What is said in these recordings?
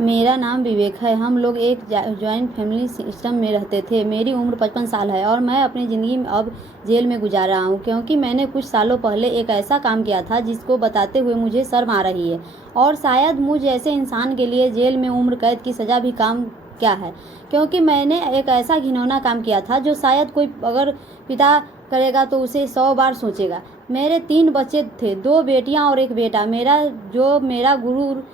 मेरा नाम विवेक है। हम लोग एक जॉइंट फैमिली सिस्टम में रहते थे। मेरी उम्र 55 साल है और मैं अपनी ज़िंदगी में अब जेल में गुजार रहा हूँ, क्योंकि मैंने कुछ सालों पहले एक ऐसा काम किया था जिसको बताते हुए मुझे शर्म आ रही है। और शायद मुझ जैसे इंसान के लिए जेल में उम्र कैद की सज़ा भी काम क्या है, क्योंकि मैंने एक ऐसा घिनौना काम किया था जो शायद कोई अगर पिता करेगा तो उसे 100 बार सोचेगा। मेरे 3 बच्चे थे, 2 बेटियां और एक बेटा। मेरा गुरूर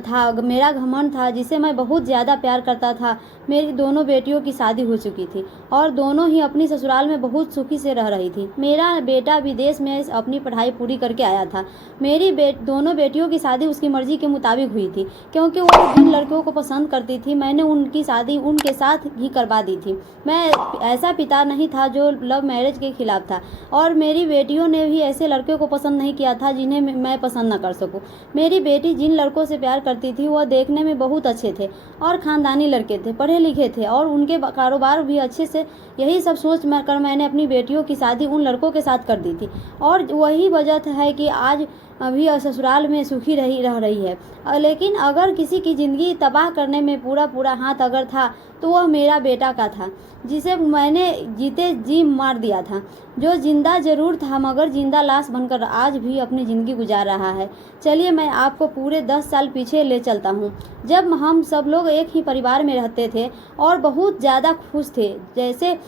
था, मेरा घमंड था, जिसे मैं बहुत ज़्यादा प्यार करता था। मेरी दोनों बेटियों की शादी हो चुकी थी और दोनों ही अपनी ससुराल में बहुत सुखी से रह रही थी। मेरा बेटा विदेश में अपनी पढ़ाई पूरी करके आया था। मेरी दोनों बेटियों की शादी उसकी मर्जी के मुताबिक हुई थी, क्योंकि वो जिन लड़कियों को पसंद करती थी मैंने उनकी शादी उनके साथ ही करवा दी थी। मैं ऐसा पिता नहीं था जो लव मैरिज के खिलाफ था, और मेरी बेटियों ने भी ऐसे लड़के को पसंद नहीं किया था जिन्हें मैं पसंद न कर सकूं। मेरी बेटी जिन लड़कों से प्यार करती थी वह देखने में बहुत अच्छे थे और ख़ानदानी लड़के थे, पढ़े लिखे थे और उनके कारोबार भी अच्छे से। यही सब सोच कर मैंने अपनी बेटियों की शादी उन लड़कों के साथ कर दी थी, और वही वजह है कि आज अभी ससुराल में सुखी रह रही है। लेकिन अगर किसी की ज़िंदगी तबाह करने में पूरा हाथ अगर था तो वह मेरा बेटा का था, जिसे मैंने जीते जी मार दिया था, जो जिंदा जरूर था मगर जिंदा लाश बनकर आज भी अपनी ज़िंदगी गुजार रहा है। चलिए मैं आपको पूरे 10 साल पीछे ले चलता हूँ, जब हम सब लोग एक ही परिवार में रहते थे और बहुत ज़्यादा खुश थे। जैसे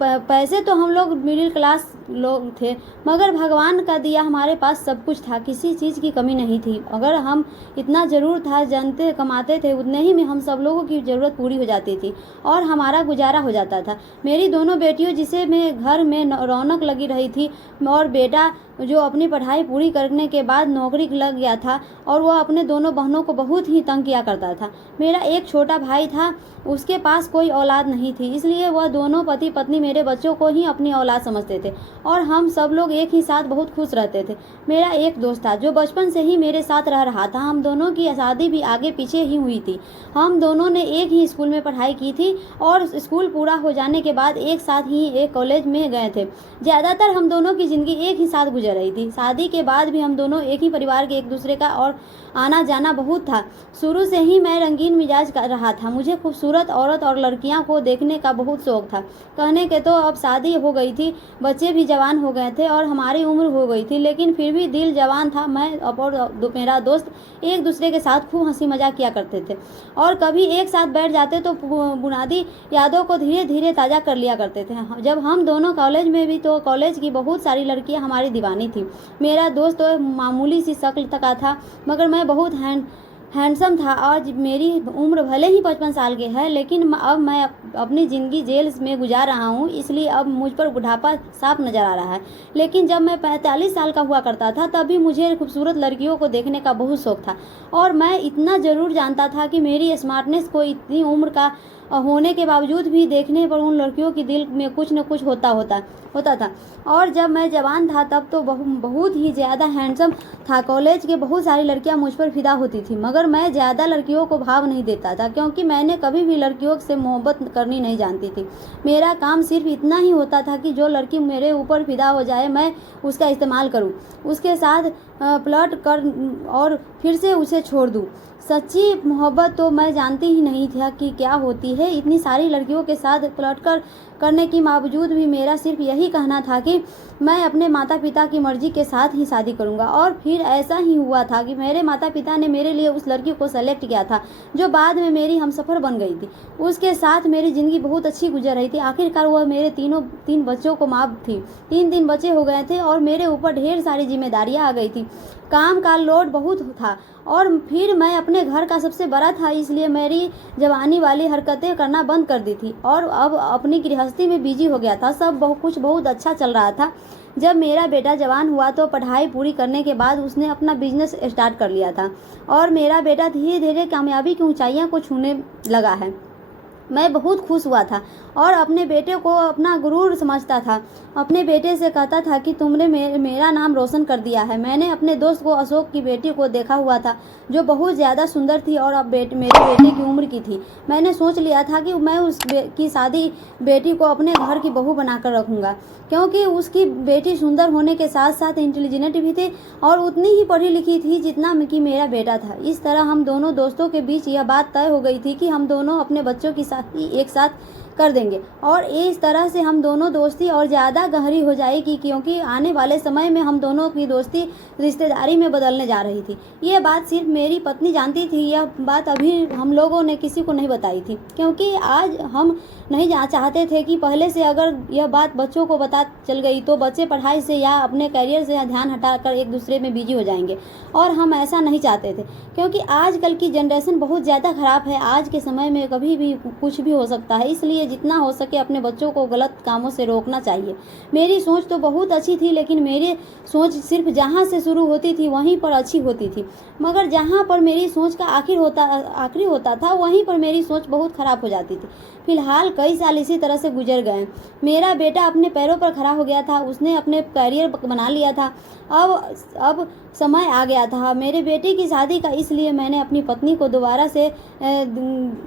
पैसे तो हम लोग मिडिल क्लास लोग थे, मगर भगवान का दिया हमारे पास सब कुछ था, किसी चीज़ की कमी नहीं थी। अगर हम इतना ज़रूर था जानते कमाते थे उतने ही में हम सब लोगों की ज़रूरत पूरी हो जाती थी और हमारा गुजारा हो जाता था। मेरी दोनों बेटियों जिसे में घर में रौनक लगी रही थी, और बेटा जो अपनी पढ़ाई पूरी करने के बाद नौकरी लग गया था, और वह अपने दोनों बहनों को बहुत ही तंग किया करता था। मेरा एक छोटा भाई था, उसके पास कोई औलाद नहीं थी, इसलिए वह दोनों पति पत्नी मेरे बच्चों को ही अपनी औलाद समझते थे और हम सब लोग एक ही साथ बहुत खुश रहते थे। मेरा एक दोस्त था जो बचपन से ही मेरे साथ रह रहा था। हम दोनों की शादी भी आगे पीछे ही हुई थी। हम दोनों ने एक ही स्कूल में पढ़ाई की थी और स्कूल पूरा हो जाने के बाद एक साथ ही एक कॉलेज में गए थे। ज़्यादातर हम दोनों की ज़िंदगी एक ही साथ गुजर रही थी। शादी के बाद भी हम दोनों एक ही परिवार के एक दूसरे का और आना जाना बहुत था। शुरू से ही मैं रंगीन मिजाज कर रहा था। मुझे खूबसूरत औरत और लड़कियां को देखने का बहुत शौक था। कहने के तो अब शादी हो गई थी, बच्चे भी जवान हो गए थे और हमारी उम्र हो गई थी, लेकिन फिर भी दिल जवान था। मैं और मेरा दोस्त एक दूसरे के साथ खूब हंसी मजाक किया करते थे और कभी एक साथ बैठ जाते तो बुनियादी यादों को धीरे धीरे ताज़ा कर लिया करते थे। जब हम दोनों कॉलेज में भी तो कॉलेज की बहुत सारी लड़कियां हमारी दीवानी थी। मेरा दोस्त तो मामूली सी शक्ल का था, मगर मैं बहुत हैंडसम था। आज मेरी उम्र भले ही 55 साल की है, लेकिन अब मैं अपनी ज़िंदगी जेल में गुजार रहा हूँ, इसलिए अब मुझ पर बुढ़ापा साफ नज़र आ रहा है। लेकिन जब मैं 45 साल का हुआ करता था तब भी मुझे खूबसूरत लड़कियों को देखने का बहुत शौक था, और मैं इतना ज़रूर जानता था कि मेरी स्मार्टनेस को इतनी उम्र का होने के बावजूद भी देखने पर उन लड़कियों की दिल में कुछ न कुछ होता था। और जब मैं जवान था तब तो बहुत ही ज़्यादा हैंडसम था। कॉलेज के बहुत सारी लड़कियां मुझ पर फिदा होती थी, मगर मैं ज़्यादा लड़कियों को भाव नहीं देता था, क्योंकि मैंने कभी भी लड़कियों से मोहब्बत करनी नहीं जानती थी। मेरा काम सिर्फ इतना ही होता था कि जो लड़की मेरे ऊपर फिदा हो जाए मैं उसका इस्तेमाल करूं, उसके साथ प्लॉट कर और फिर से उसे छोड़ दूं। सच्ची मोहब्बत तो मैं जानती ही नहीं था कि क्या होती है। इतनी सारी लड़कियों के साथ प्लॉट करने के बावजूद भी मेरा सिर्फ यही कहना था कि मैं अपने माता पिता की मर्जी के साथ ही शादी करूंगा। और फिर ऐसा ही हुआ था कि मेरे माता पिता ने मेरे लिए उस लड़की को सेलेक्ट किया था जो बाद में मेरी हमसफर बन गई थी। उसके साथ मेरी ज़िंदगी बहुत अच्छी गुजर रही थी। आखिरकार वह मेरे तीन बच्चों को माँ थी। 3 बच्चे हो गए थे और मेरे ऊपर ढेर सारी जिम्मेदारियाँ आ गई थी। काम का लोड बहुत था और फिर मैं अपने घर का सबसे बड़ा था, इसलिए मेरी जवानी वाली हरकतें करना बंद कर दी थी और अब अपनी गृहस्थी में बिजी हो गया था। सब कुछ बहुत अच्छा चल रहा था। जब मेरा बेटा जवान हुआ तो पढ़ाई पूरी करने के बाद उसने अपना बिजनेस स्टार्ट कर लिया था और मेरा बेटा धीरे धीरे कामयाबी की ऊंचाइयों को छूने लगा है। मैं बहुत खुश हुआ था और अपने बेटे को अपना गुरूर समझता था। अपने बेटे से कहता था कि तुमने मेरा नाम रोशन कर दिया है। मैंने अपने दोस्त को अशोक की बेटी को देखा हुआ था, जो बहुत ज़्यादा सुंदर थी और अब मेरे बेटे की उम्र की थी। मैंने सोच लिया था कि मैं की शादी बेटी को अपने घर की बहू बनाकर रखूँगा, क्योंकि उसकी बेटी सुंदर होने के साथ साथ इंटेलिजेंट भी थी और उतनी ही पढ़ी लिखी थी जितना कि मेरा बेटा था। इस तरह हम दोनों दोस्तों के बीच यह बात तय हो गई थी कि हम दोनों अपने बच्चों की शादी एक साथ कर देंगे और इस तरह से हम दोनों दोस्ती और ज़्यादा गहरी हो जाएगी, क्योंकि आने वाले समय में हम दोनों की दोस्ती रिश्तेदारी में बदलने जा रही थी। ये बात सिर्फ मेरी पत्नी जानती थी। यह बात अभी हम लोगों ने किसी को नहीं बताई थी, क्योंकि आज हम नहीं चाहते थे कि पहले से अगर यह बात बच्चों को पता चल गई तो बच्चे पढ़ाई से या अपने करियर से ध्यान हटाकर एक दूसरे में बिजी हो जाएंगे, और हम ऐसा नहीं चाहते थे, क्योंकि आजकल की जनरेशन बहुत ज़्यादा ख़राब है। आज के समय में कभी भी कुछ भी हो सकता है, इसलिए जितना हो सके अपने बच्चों को गलत कामों से रोकना चाहिए। मेरी सोच तो बहुत अच्छी थी, लेकिन मेरी सोच सिर्फ जहाँ से शुरू होती थी वहीं पर अच्छी होती थी, मगर जहाँ पर मेरी सोच का आखिरी होता था वहीं पर मेरी सोच बहुत ख़राब हो जाती थी। फिलहाल कई साल इसी तरह से गुजर गए। मेरा बेटा अपने पैरों पर खड़ा हो गया था, उसने अपने करियर बना लिया था। अब समय आ गया था मेरे बेटे की शादी का, इसलिए मैंने अपनी पत्नी को दोबारा से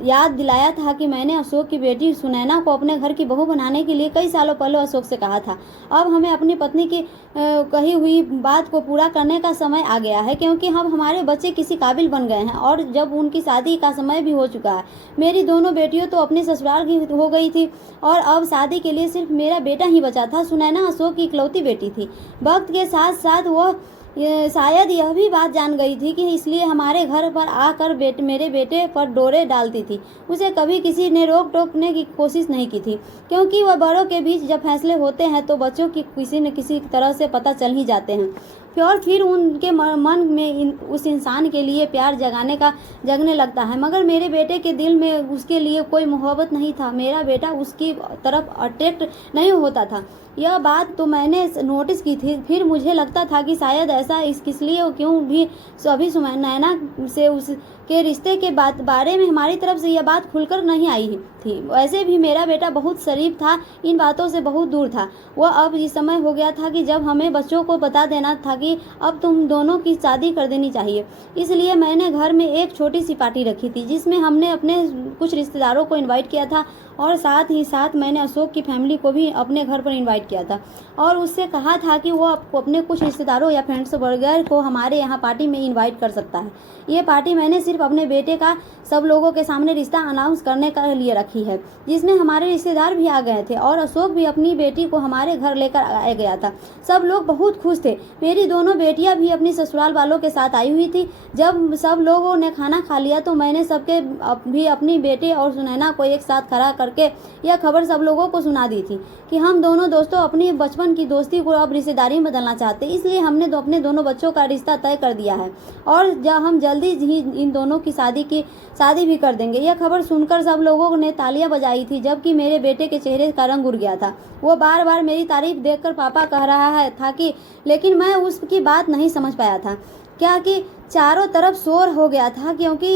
याद दिलाया था कि मैंने अशोक की बेटी सुनैना को अपने घर की बहू बनाने के लिए कई सालों पहले अशोक से कहा था। अब हमें अपनी पत्नी की कही हुई बात को पूरा करने का समय आ गया है, क्योंकि हम हमारे बच्चे किसी काबिल बन गए हैं और जब उनकी शादी का समय भी हो चुका है। मेरी दोनों बेटियों तो अपने ससुराल की हो गई थी और अब शादी के लिए सिर्फ मेरा बेटा ही बचा था। सुनैना अशोक की इकलौती बेटी थी। वक्त के साथ साथ वो शायद यह भी बात जान गई थी कि इसलिए हमारे घर पर आकर मेरे बेटे पर डोरे डालती थी। उसे कभी किसी ने रोक टोकने की कोशिश नहीं की थी, क्योंकि वह बड़ों के बीच जब फैसले होते हैं तो बच्चों की किसी न किसी तरह से पता चल ही जाते हैं। और फिर उनके मन में उस इंसान के लिए प्यार जगने लगता है, मगर मेरे बेटे के दिल में उसके लिए कोई मोहब्बत नहीं था। मेरा बेटा उसकी तरफ अट्रैक्ट नहीं होता था। यह बात तो मैंने नोटिस की थी। फिर मुझे लगता था कि शायद ऐसा इसलिए क्यों भी सभी सुनैना से उसके रिश्ते के बारे में हमारी तरफ से यह बात खुलकर नहीं आई थी। वैसे भी मेरा बेटा बहुत शरीफ था, इन बातों से बहुत दूर था। वह अब इस समय हो गया था कि जब हमें बच्चों को बता देना था कि अब तुम दोनों की शादी कर देनी चाहिए। इसलिए मैंने घर में एक छोटी सी पार्टी रखी थी, जिसमें हमने अपने कुछ रिश्तेदारों को इनवाइट किया था और साथ ही साथ मैंने अशोक की फैमिली को भी अपने घर पर इनवाइट किया था और उससे कहा था कि वो अपने कुछ रिश्तेदारों या फ्रेंड्स वगैरह को हमारे यहाँ पार्टी में इनवाइट कर सकता है। ये पार्टी मैंने सिर्फ अपने बेटे का सब लोगों के सामने रिश्ता अनाउंस करने के लिए रखी है, जिसमें हमारे रिश्तेदार भी आ गए थे और अशोक भी अपनी बेटी को हमारे घर लेकर आ गया था। सब लोग बहुत खुश थे। मेरी दोनों बेटियां भी अपनी ससुराल वालों के साथ आई हुई थी। जब सब लोगों ने खाना खा लिया तो मैंने सबके भी अपनी बेटे और सुनैना को एक साथ खड़ा करके यह खबर सब लोगों को सुना दी थी कि हम दोनों दोस्तों अपनी बचपन की दोस्ती को अब रिश्तेदारी में बदलना चाहते, इसलिए हमने अपने दोनों बच्चों का रिश्ता तय कर दिया है और हम जल्दी ही इन दोनों की शादी भी कर देंगे। यह खबर सुनकर सब लोगों ने तालियां बजाई थी, जबकि मेरे बेटे के चेहरे का रंग उड़ गया था। वो बार बार मेरी तारीफ देखकर पापा कह रहा था कि, लेकिन मैं उसकी बात नहीं समझ पाया था क्या कि चारों तरफ शोर हो गया था, क्योंकि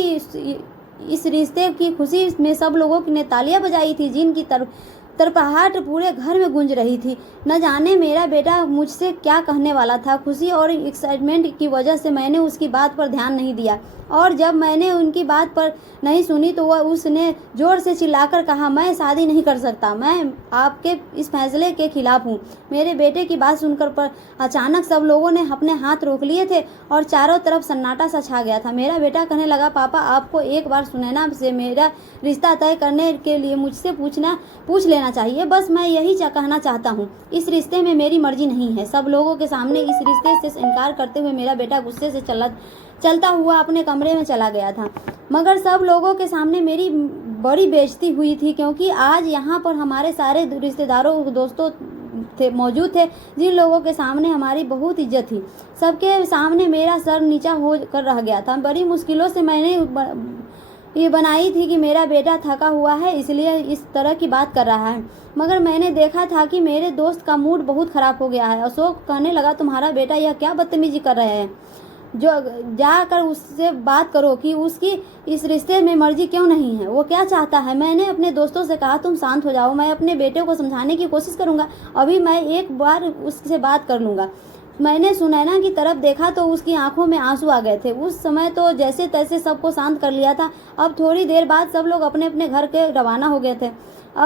इस रिश्ते की खुशी में सब लोगों ने तालियां बजाई थी, जिनकी तरपहाट पूरे घर में गूंज रही थी। न जाने मेरा बेटा मुझसे क्या कहने वाला था। खुशी और एक्साइटमेंट की वजह से मैंने उसकी बात पर ध्यान नहीं दिया और जब मैंने उनकी बात पर नहीं सुनी तो उसने जोर से चिल्लाकर कहा, मैं शादी नहीं कर सकता, मैं आपके इस फैसले के खिलाफ हूँ। मेरे बेटे की बात सुनकर पर अचानक सब लोगों ने अपने हाथ रोक लिए थे और चारों तरफ सन्नाटा सा छा गया था। मेरा बेटा कहने लगा, पापा आपको एक बार सुनैना से मेरा रिश्ता तय करने के लिए मुझसे पूछ लेना चाहिए। बस मैं यही कहना चाहता हूँ, इस रिश्ते में मेरी मर्जी नहीं है। सब लोगों के सामने इस रिश्ते से इनकार करते हुए मेरा बेटा गुस्से से चलता हुआ अपने कमरे में चला गया था, मगर सब लोगों के सामने मेरी बड़ी बेइज्जती हुई थी, क्योंकि आज यहाँ पर हमारे सारे रिश्तेदारों दोस्तों मौजूद थे, जिन लोगों के सामने हमारी बहुत इज्जत थी। सबके सामने मेरा सर नीचा हो कर रह गया था। बड़ी मुश्किलों से मैंने ये बनाई थी कि मेरा बेटा थका हुआ है इसलिए इस तरह की बात कर रहा है, मगर मैंने देखा था कि मेरे दोस्त का मूड बहुत ख़राब हो गया है। अशोक कहने लगा, तुम्हारा बेटा यह क्या बदतमीजी कर रहे हैं। जो जाकर उससे बात करो कि उसकी इस रिश्ते में मर्जी क्यों नहीं है, वो क्या चाहता है। मैंने अपने दोस्तों से कहा तुम शांत हो जाओ, मैं अपने बेटे को समझाने की कोशिश करूँगा, अभी मैं एक बार उससे बात कर लूँगा। मैंने सुनैना की तरफ देखा तो उसकी आंखों में आंसू आ गए थे। उस समय तो जैसे तैसे सबको शांत कर लिया था। अब थोड़ी देर बाद सब लोग अपने अपने घर के रवाना हो गए थे।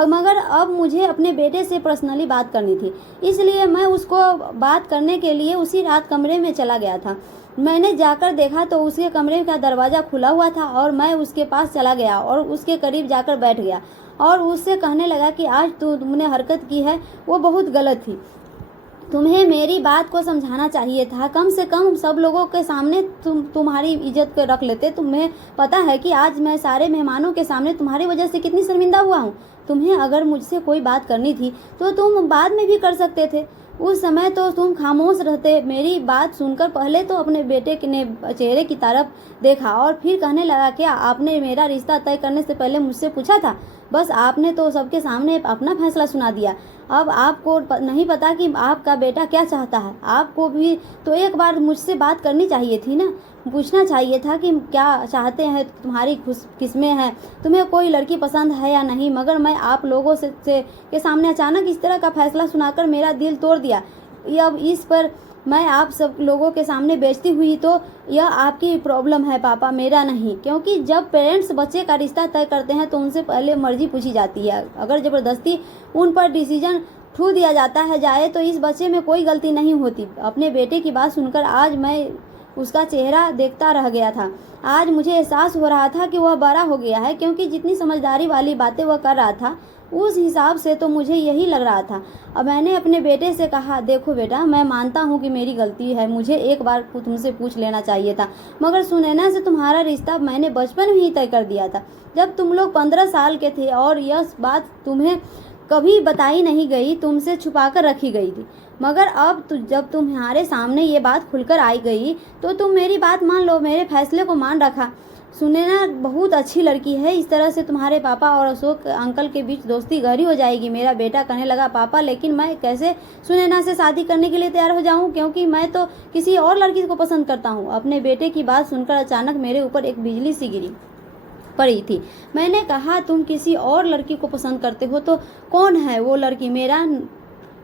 मगर अब मुझे अपने बेटे से पर्सनली बात करनी थी, इसलिए मैं उसको बात करने के लिए उसी रात कमरे में चला गया था। मैंने जाकर देखा तो उसके कमरे का दरवाज़ा खुला हुआ था और मैं उसके पास चला गया और उसके करीब जाकर बैठ गया और उससे कहने लगा कि आज तुमने हरकत की है वो बहुत गलत थी। तुम्हें मेरी बात को समझाना चाहिए था, कम से कम सब लोगों के सामने तुम्हारी इज्जत को रख लेते। तुम्हें पता है कि आज मैं सारे मेहमानों के सामने तुम्हारी वजह से कितनी शर्मिंदा हुआ हूँ। तुम्हें अगर मुझसे कोई बात करनी थी तो तुम बाद में भी कर सकते थे, उस समय तो तुम खामोश रहते। मेरी बात सुनकर पहले तो अपने बेटे ने चेहरे की तरफ देखा और फिर कहने लगा, क्या आपने मेरा रिश्ता तय करने से पहले मुझसे पूछा था? बस आपने तो सबके सामने अपना फैसला सुना दिया। अब आपको नहीं पता कि आपका बेटा क्या चाहता है। आपको भी तो एक बार मुझसे बात करनी चाहिए थी ना, पूछना चाहिए था कि क्या चाहते हैं, तुम्हारी किस्में हैं, तुम्हें कोई लड़की पसंद है या नहीं। मगर मैं आप लोगों से के सामने अचानक इस तरह का फैसला सुनाकर मेरा दिल तोड़ दिया। अब इस पर मैं आप सब लोगों के सामने बेइज्जती हुई तो यह आपकी प्रॉब्लम है पापा, मेरा नहीं। क्योंकि जब पेरेंट्स बच्चे का रिश्ता तय करते हैं तो उनसे पहले मर्जी पूछी जाती है। अगर ज़बरदस्ती उन पर डिसीजन ठू दिया जाए तो इस बच्चे में कोई गलती नहीं होती। अपने बेटे की बात सुनकर आज मैं उसका चेहरा देखता रह गया था। आज मुझे एहसास हो रहा था कि वह बड़ा हो गया है, क्योंकि जितनी समझदारी वाली बातें वह कर रहा था उस हिसाब से तो मुझे यही लग रहा था। अब मैंने अपने बेटे से कहा, देखो बेटा, मैं मानता हूँ कि मेरी गलती है, मुझे एक बार तुमसे पूछ लेना चाहिए था। मगर सुनैना से तुम्हारा रिश्ता मैंने बचपन में ही तय कर दिया था, जब तुम लोग 15 साल के थे, और यह बात तुम्हें कभी बताई नहीं गई, तुमसे छुपा कर रखी गई थी। मगर अब जब तुम्हारे सामने ये बात खुलकर आई गई तो तुम मेरी बात मान लो, मेरे फैसले को मान रखा। सुनैना बहुत अच्छी लड़की है, इस तरह से तुम्हारे पापा और अशोक अंकल के बीच दोस्ती गहरी हो जाएगी। मेरा बेटा कहने लगा, पापा लेकिन मैं कैसे सुनैना से शादी करने के लिए तैयार हो जाऊं, क्योंकि मैं तो किसी और लड़की को पसंद करता हूं। अपने बेटे की बात सुनकर अचानक मेरे ऊपर एक बिजली सी गिरी पड़ी थी। मैंने कहा, तुम किसी और लड़की को पसंद करते हो तो कौन है वो लड़की? मेरा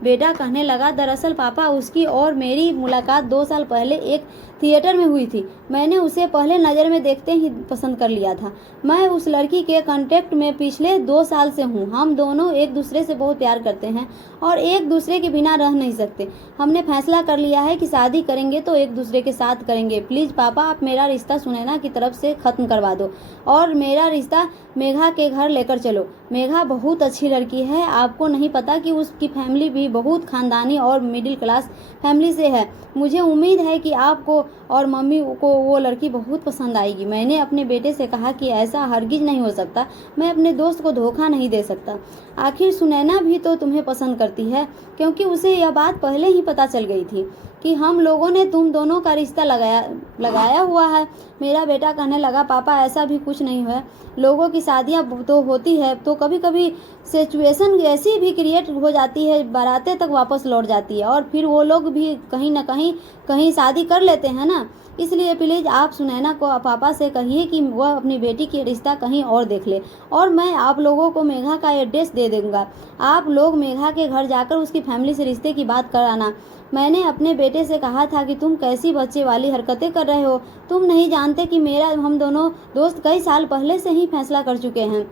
बेटा कहने लगा, दरअसल पापा, उसकी और मेरी मुलाकात 2 साल पहले एक थिएटर में हुई थी। मैंने उसे पहले नज़र में देखते ही पसंद कर लिया था। मैं उस लड़की के कांटेक्ट में पिछले 2 साल से हूँ। हम दोनों एक दूसरे से बहुत प्यार करते हैं और एक दूसरे के बिना रह नहीं सकते। हमने फैसला कर लिया है कि शादी करेंगे तो एक दूसरे के साथ करेंगे। प्लीज़ पापा, आप मेरा रिश्ता सुनैना की तरफ से ख़त्म करवा दो और मेरा रिश्ता मेघा के घर लेकर चलो। मेघा बहुत अच्छी लड़की है, आपको नहीं पता कि उसकी फैमिली भी बहुत खानदानी और मिडिल क्लास फैमिली से है। मुझे उम्मीद है कि आपको और मम्मी को वो लड़की बहुत पसंद आएगी। मैंने अपने बेटे से कहा कि ऐसा हरगिज नहीं हो सकता, मैं अपने दोस्त को धोखा नहीं दे सकता। आखिर सुनैना भी तो तुम्हें पसंद करती है, क्योंकि उसे यह बात पहले ही पता चल गई थी कि हम लोगों ने तुम दोनों का रिश्ता लगाया हुआ है। मेरा बेटा कहने लगा, पापा ऐसा भी कुछ नहीं है, लोगों की शादियां तो होती है तो कभी कभी सिचुएशन ऐसी भी क्रिएट हो जाती है, बारातें तक वापस लौट जाती है और फिर वो लोग भी कहीं ना कहीं शादी कर लेते हैं ना। इसलिए प्लीज़ आप सुनैना को पापा से कहिए कि वह अपनी बेटी की रिश्ता कहीं और देख ले, और मैं आप लोगों को मेघा का एड्रेस दे दूँगा। आप लोग मेघा के घर जाकर उसकी फैमिली से रिश्ते की बात कराना। मैंने अपने बेटे से कहा था कि तुम कैसी बच्चे वाली हरकतें कर रहे हो, तुम नहीं जानते कि हम दोनों दोस्त कई साल पहले से ही फैसला कर चुके हैं।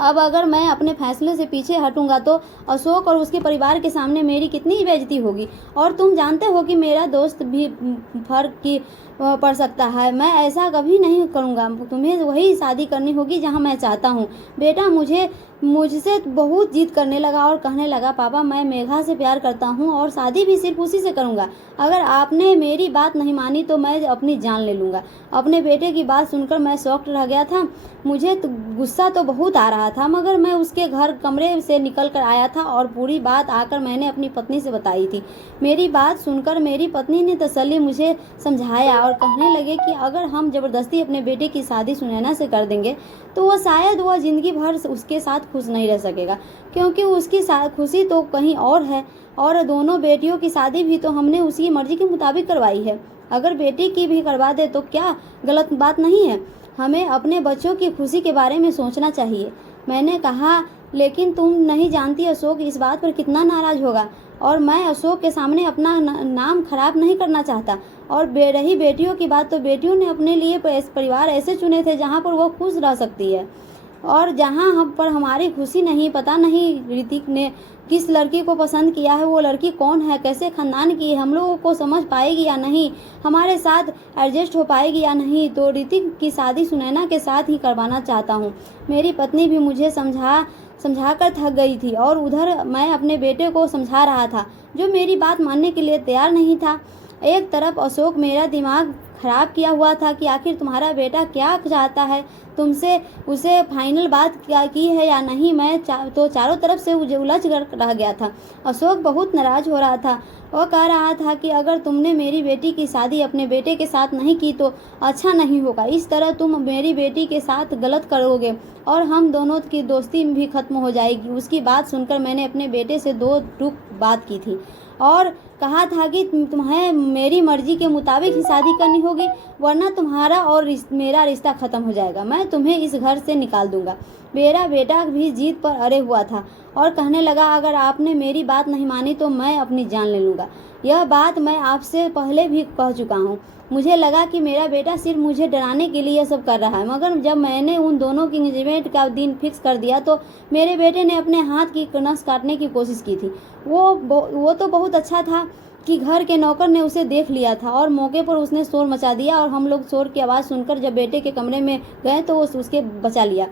अब अगर मैं अपने फैसले से पीछे हटूंगा तो अशोक और उसके परिवार के सामने मेरी कितनी बेइज्जती होगी, और तुम जानते हो कि मेरा दोस्त भी फर्क की पड़ सकता है। मैं ऐसा कभी नहीं करूँगा, तुम्हें वही शादी करनी होगी जहाँ मैं चाहता हूँ। बेटा मुझसे बहुत जिद करने लगा और कहने लगा, पापा मैं मेघा से प्यार करता हूँ और शादी भी सिर्फ उसी से करूँगा। अगर आपने मेरी बात नहीं मानी तो मैं अपनी जान ले लूँगा। अपने बेटे की बात सुनकर मैं शॉक्ड रह गया था। मुझे गुस्सा तो बहुत आ रहा था, मगर मैं उसके घर कमरे से निकल कर आया था और पूरी बात आकर मैंने अपनी पत्नी से बताई थी। मेरी बात सुनकर मेरी पत्नी ने तसल्ली मुझे समझाया और कहने लगे कि अगर हम ज़बरदस्ती अपने बेटे की शादी सुनैना से कर देंगे तो वह शायद ज़िंदगी भर उसके साथ खुश नहीं रह सकेगा, क्योंकि उसकी खुशी तो कहीं और है, और दोनों बेटियों की शादी भी तो हमने उसकी मर्जी के मुताबिक करवाई है। अगर बेटी की भी करवा दे तो क्या गलत बात नहीं है। हमें अपने बच्चों की खुशी के बारे में सोचना चाहिए। मैंने कहा, लेकिन तुम नहीं जानती अशोक इस बात पर कितना नाराज होगा, और मैं अशोक के सामने अपना नाम खराब नहीं करना चाहता। और रही बेटियों की बात, तो बेटियों ने अपने लिए परिवार ऐसे चुने थे जहाँ पर वो खुश रह सकती है, और जहाँ हम पर हमारी खुशी नहीं। पता नहीं ऋतिक ने किस लड़की को पसंद किया है, वो लड़की कौन है, कैसे खानदान की है, हम लोगों को समझ पाएगी या नहीं, हमारे साथ एडजस्ट हो पाएगी या नहीं। तो ऋतिक की शादी सुनैना के साथ ही करवाना चाहता हूँ। मेरी पत्नी भी मुझे समझा कर थक गई थी, और उधर मैं अपने बेटे को समझा रहा था, जो मेरी बात मानने के लिए तैयार नहीं था। एक तरफ अशोक मेरा दिमाग खराब किया हुआ था कि आखिर तुम्हारा बेटा क्या चाहता है तुमसे, उसे फाइनल बात क्या की है या नहीं। मैं तो चारों तरफ से उलझ कर रह गया था। अशोक बहुत नाराज हो रहा था। वह कह रहा था कि अगर तुमने मेरी बेटी की शादी अपने बेटे के साथ नहीं की तो अच्छा नहीं होगा। इस तरह तुम मेरी बेटी के साथ गलत करोगे और हम दोनों की दोस्ती भी खत्म हो जाएगी। उसकी बात सुनकर मैंने अपने बेटे से दो टूक बात की थी और कहा था कि तुम्हें मेरी मर्जी के मुताबिक ही शादी करनी होगी, वरना तुम्हारा और मेरा रिश्ता ख़त्म हो जाएगा। मैं तुम्हें इस घर से निकाल दूंगा। मेरा बेटा भी जीत पर अड़े हुआ था और कहने लगा, अगर आपने मेरी बात नहीं मानी तो मैं अपनी जान ले लूँगा। यह बात मैं आपसे पहले भी कह चुका हूँ। मुझे लगा कि मेरा बेटा सिर्फ मुझे डराने के लिए यह सब कर रहा है, मगर जब मैंने उन दोनों की एंगेजमेंट का दिन फिक्स कर दिया तो मेरे बेटे ने अपने हाथ की नस काटने की कोशिश की थी। वो तो बहुत अच्छा था कि घर के नौकर ने उसे देख लिया था और मौके पर उसने शोर मचा दिया, और हम लोग शोर की आवाज़ सुनकर जब बेटे के कमरे में गए तो वो उसके बचा लिया।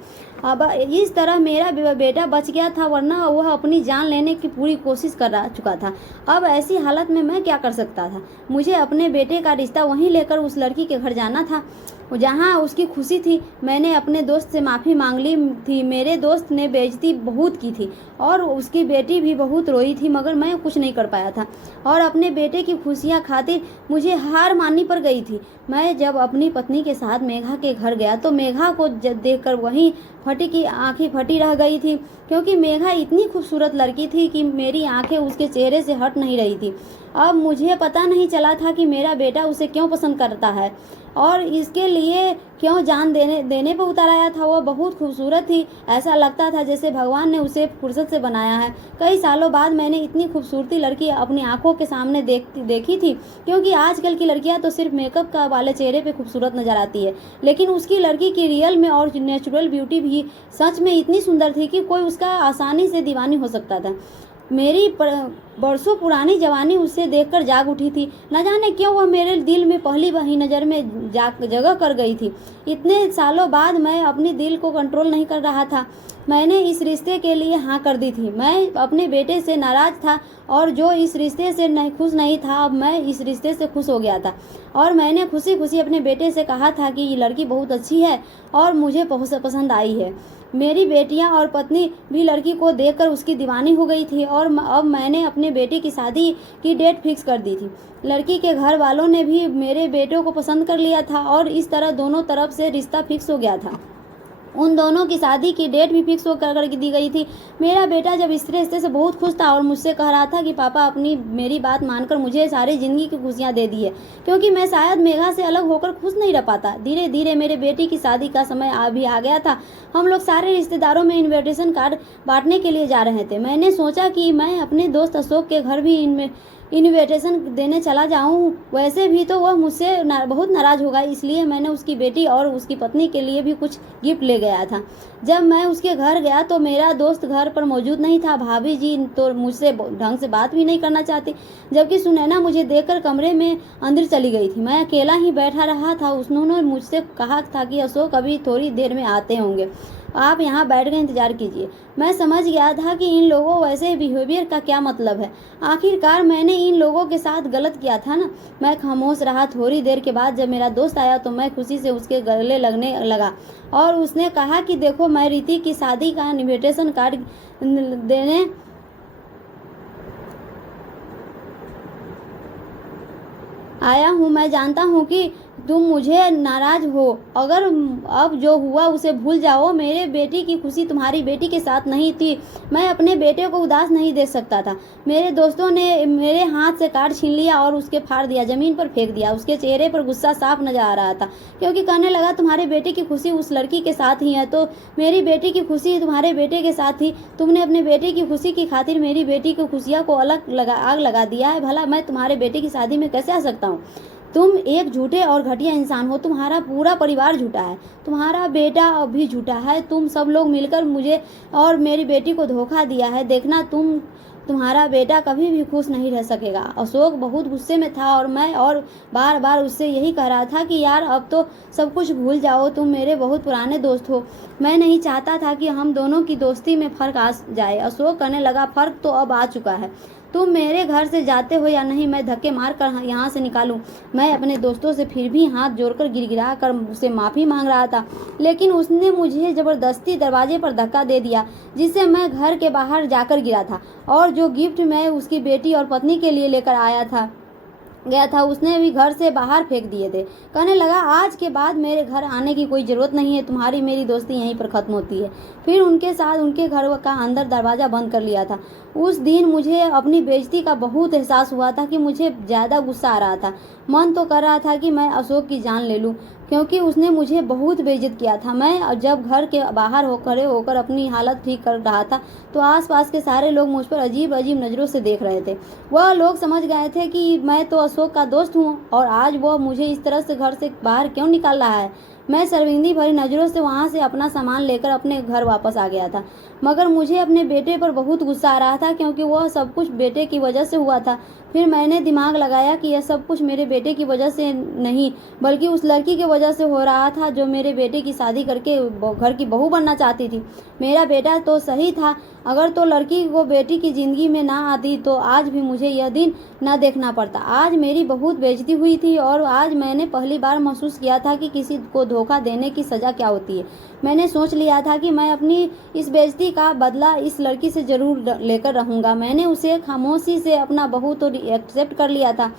अब इस तरह मेरा बेटा बच गया था, वरना वह अपनी जान लेने की पूरी कोशिश कर चुका था। अब ऐसी हालत में मैं क्या कर सकता था। मुझे अपने बेटे का रिश्ता वहीं लेकर उस लड़की के घर जाना था जहाँ उसकी खुशी थी। मैंने अपने दोस्त से माफ़ी मांग ली थी। मेरे दोस्त ने बेइज्जती बहुत की थी और उसकी बेटी भी बहुत रोई थी, मगर मैं कुछ नहीं कर पाया था और अपने बेटे की खुशियाँ खातिर मुझे हार माननी पड़ गई थी। मैं जब अपनी पत्नी के साथ मेघा के घर गया तो मेघा को देखकर वहीं फटी की आंखें फटी रह गई थी, क्योंकि मेघा इतनी खूबसूरत लड़की थी कि मेरी आंखें उसके चेहरे से हट नहीं रही थी। अब मुझे पता नहीं चला था कि मेरा बेटा उसे क्यों पसंद करता है और इसके लिए क्यों जान देने पर उतर आया था। वो बहुत खूबसूरत थी, ऐसा लगता था जैसे भगवान ने उसे फुर्सत से बनाया है। कई सालों बाद मैंने इतनी खूबसूरती लड़की अपनी आंखों के सामने देखी थी, क्योंकि आजकल की लड़कियां तो सिर्फ मेकअप का वाले चेहरे पे खूबसूरत नजर आती है, लेकिन उसकी लड़की की रियल में और नेचुरल ब्यूटी भी सच में इतनी सुंदर थी कि कोई उसका आसानी से दीवानी हो सकता था। मेरी बरसों पुरानी जवानी उसे देखकर जाग उठी थी। न जाने क्यों वह मेरे दिल में पहली वही नज़र में जगह कर गई थी। इतने सालों बाद मैं अपनी दिल को कंट्रोल नहीं कर रहा था। मैंने इस रिश्ते के लिए हाँ कर दी थी। मैं अपने बेटे से नाराज था और जो इस रिश्ते से खुश नहीं था, अब मैं इस रिश्ते से खुश हो गया था और मैंने खुशी खुशी अपने बेटे से कहा था कि ये लड़की बहुत अच्छी है और मुझे बहुत पसंद आई है। मेरी बेटियां और पत्नी भी लड़की को देखकर उसकी दीवानी हो गई थी और अब मैंने अपने बेटे की शादी की डेट फिक्स कर दी थी। लड़की के घर वालों ने भी मेरे बेटों को पसंद कर लिया था और इस तरह दोनों तरफ से रिश्ता फिक्स हो गया था। उन दोनों की शादी की डेट भी फिक्स कर दी गई थी। मेरा बेटा जब इस रिश्ते से बहुत खुश था और मुझसे कह रहा था कि पापा अपनी मेरी बात मानकर मुझे सारी ज़िंदगी की खुशियाँ दे दी है, क्योंकि मैं शायद मेघा से अलग होकर खुश नहीं रह पाता। धीरे धीरे मेरे बेटी की शादी का समय भी आ गया था। हम लोग सारे रिश्तेदारों में इन्विटेशन कार्ड बांटने के लिए जा रहे थे। मैंने सोचा कि मैं अपने दोस्त अशोक के घर भी इन्विटेशन देने चला जाऊं। वैसे भी तो वह मुझसे बहुत नाराज़ होगा, इसलिए मैंने उसकी बेटी और उसकी पत्नी के लिए भी कुछ गिफ्ट ले गया था। जब मैं उसके घर गया तो मेरा दोस्त घर पर मौजूद नहीं था। भाभी जी तो मुझसे ढंग से बात भी नहीं करना चाहती, जबकि सुनैना मुझे देखकर कमरे में अंदर चली गई थी। मैं अकेला ही बैठा रहा था। उन्होंने मुझसे कहा था कि अशोक अभी थोड़ी देर में आते होंगे, आप यहाँ बैठ कर इंतजार कीजिए। मैं समझ गया था कि इन लोगों वैसे बिहेवियर का क्या मतलब है। आखिरकार मैंने इन लोगों के साथ गलत किया था ना। मैं खामोश रहा। थोड़ी देर के बाद जब मेरा दोस्त आया तो मैं खुशी से उसके गले लगने लगा और उसने कहा कि देखो, मैं रीति की शादी का इन्विटेशन कार्ड देने आया हूँ। मैं जानता हूँ कि तुम मुझे नाराज हो। अगर अब जो हुआ उसे भूल जाओ। मेरे बेटी की खुशी तुम्हारी बेटी के साथ नहीं थी। मैं अपने बेटे को उदास नहीं देख सकता था। मेरे दोस्तों ने मेरे हाथ से कार्ड छीन लिया और उसके फाड़ दिया, जमीन पर फेंक दिया। उसके चेहरे पर गुस्सा साफ नजर आ रहा था, क्योंकि कहने लगा तुम्हारे बेटे की खुशी उस लड़की के साथ ही है, तो मेरी बेटी की खुशी तुम्हारे बेटे के साथ थी। तुमने अपने बेटे की खुशी की खातिर मेरी बेटी की खुशियाँ को आग लगा दिया है। भला मैं तुम्हारे बेटे की शादी में कैसे आ सकता हूँ? तुम एक झूठे और घटिया इंसान हो। तुम्हारा पूरा परिवार झूठा है, तुम्हारा बेटा भी झूठा है। तुम सब लोग मिलकर मुझे और मेरी बेटी को धोखा दिया है। देखना तुम्हारा बेटा कभी भी खुश नहीं रह सकेगा। अशोक बहुत गुस्से में था और बार बार उससे यही कह रहा था कि यार अब तो सब कुछ भूल जाओ, तुम मेरे बहुत पुराने दोस्त हो। मैं नहीं चाहता था कि हम दोनों की दोस्ती में फर्क आ जाए। अशोक कहने लगा, फर्क तो अब आ चुका है। तुम मेरे घर से जाते हो या नहीं, मैं धक्के मार कर यहाँ से निकालूं। मैं अपने दोस्तों से फिर भी हाथ जोड़कर गिड़गिड़ा कर उसे माफ़ी मांग रहा था, लेकिन उसने मुझे ज़बरदस्ती दरवाजे पर धक्का दे दिया, जिससे मैं घर के बाहर जाकर गिरा था। और जो गिफ्ट मैं उसकी बेटी और पत्नी के लिए लेकर गया था उसने भी घर से बाहर फेंक दिए थे। कहने लगा, आज के बाद मेरे घर आने की कोई ज़रूरत नहीं है। तुम्हारी मेरी दोस्ती यहीं पर ख़त्म होती है। फिर उनके साथ उनके घर का अंदर दरवाज़ा बंद कर लिया था। उस दिन मुझे अपनी बेइज्जती का बहुत एहसास हुआ था कि मुझे ज़्यादा गुस्सा आ रहा था। मन तो कर रहा था कि मैं अशोक की जान ले लूँ, क्योंकि उसने मुझे बहुत बेइज्जत किया था। मैं जब घर के बाहर खड़े होकर अपनी हालत ठीक कर रहा था तो आसपास के सारे लोग मुझ पर अजीब अजीब नज़रों से देख रहे थे। वह लोग समझ गए थे कि मैं तो अशोक का दोस्त हूँ और आज वह मुझे इस तरह से घर से बाहर क्यों निकाल रहा है। मैं शर्मिंदी भरी नज़रों से वहाँ से अपना सामान लेकर अपने घर वापस आ गया था, मगर मुझे अपने बेटे पर बहुत गुस्सा आ रहा था, क्योंकि वह सब कुछ बेटे की वजह से हुआ था। फिर मैंने दिमाग लगाया कि यह सब कुछ मेरे बेटे की वजह से नहीं, बल्कि उस लड़की की वजह से हो रहा था जो मेरे बेटे की शादी करके घर की बहू बनना चाहती थी। मेरा बेटा तो सही था। अगर तो लड़की को बेटी की ज़िंदगी में ना आती तो आज भी मुझे यह दिन ना देखना पड़ता। आज मेरी बहुत बेइज्जती हुई थी और आज मैंने पहली बार महसूस किया था कि किसी को धोखा देने की सज़ा क्या होती है। मैंने सोच लिया था कि मैं अपनी इस बेइज्जती का बदला इस लड़की से ज़रूर लेकर रहूँगा। मैंने उसे खामोशी से अपना बहू तो एक्सेप्ट कर लिया था,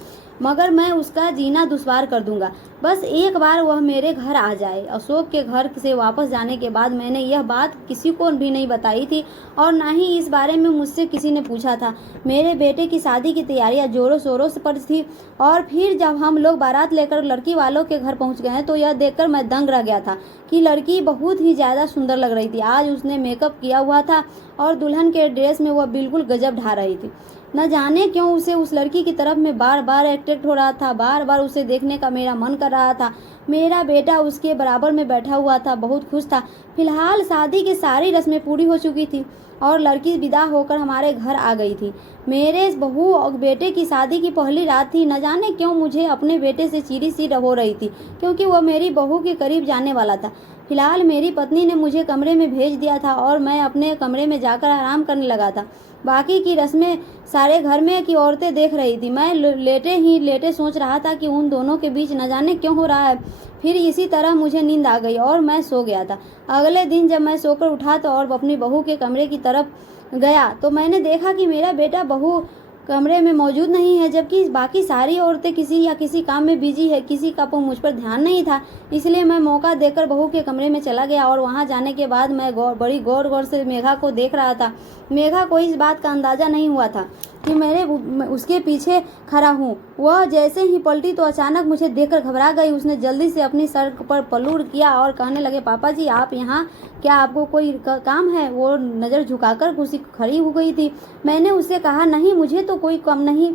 मगर मैं उसका जीना दुश्वार कर दूंगा। बस एक बार वह मेरे घर आ जाए। अशोक के घर से वापस जाने के बाद मैंने यह बात किसी को भी नहीं बताई थी और ना ही इस बारे में मुझसे किसी ने पूछा था। मेरे बेटे की शादी की तैयारियां जोरों शोरों से पर थी और फिर जब हम लोग बारात लेकर लड़की वालों के घर पहुंच गए तो यह देखकर मैं दंग रह गया था कि लड़की बहुत ही ज़्यादा सुंदर लग रही थी। आज उसने मेकअप किया हुआ था और दुल्हन के ड्रेस में वह बिल्कुल गजब ढा रही थी। न जाने क्यों उसे उस लड़की की तरफ में बार बार अट्रैक्ट हो रहा था। बार बार उसे देखने का मेरा मन कर रहा था। मेरा बेटा उसके बराबर में बैठा हुआ था, बहुत खुश था। फिलहाल शादी की सारी रस्में पूरी हो चुकी थी और लड़की विदा होकर हमारे घर आ गई थी। मेरे बहू और बेटे की शादी की पहली रात थी। न जाने क्यों मुझे अपने बेटे से चिड़ी सी हो रही थी, क्योंकि वह मेरी बहू के करीब जाने वाला था। फिलहाल मेरी पत्नी ने मुझे कमरे में भेज दिया था और मैं अपने कमरे में जाकर आराम करने लगा था। बाकी की रस्में सारे घर में की औरतें देख रही थी। मैं लेटे सोच रहा था कि उन दोनों के बीच न जाने क्यों हो रहा है। फिर इसी तरह मुझे नींद आ गई और मैं सो गया था। अगले दिन जब मैं सोकर उठा तो और अपनी बहू के कमरे की तरफ गया तो मैंने देखा कि मेरा बेटा बहू कमरे में मौजूद नहीं है, जबकि बाकी सारी औरतें किसी काम में बिजी है। किसी का मुझ पर ध्यान नहीं था, इसलिए मैं मौका देकर बहू के कमरे में चला गया और वहां जाने के बाद मैं बड़ी गौर से मेघा को देख रहा था। मेघा को इस बात का अंदाजा नहीं हुआ था कि मैं उसके पीछे खड़ा हूँ। वह जैसे ही पलटी तो अचानक मुझे देखकर घबरा गई। उसने जल्दी से अपनी सर पर पलूर किया और कहने लगे, पापा जी आप यहाँ, क्या आपको कोई काम है? वो नज़र झुकाकर कुर्सी खड़ी हो गई थी। मैंने उससे कहा, नहीं मुझे तो कोई काम नहीं।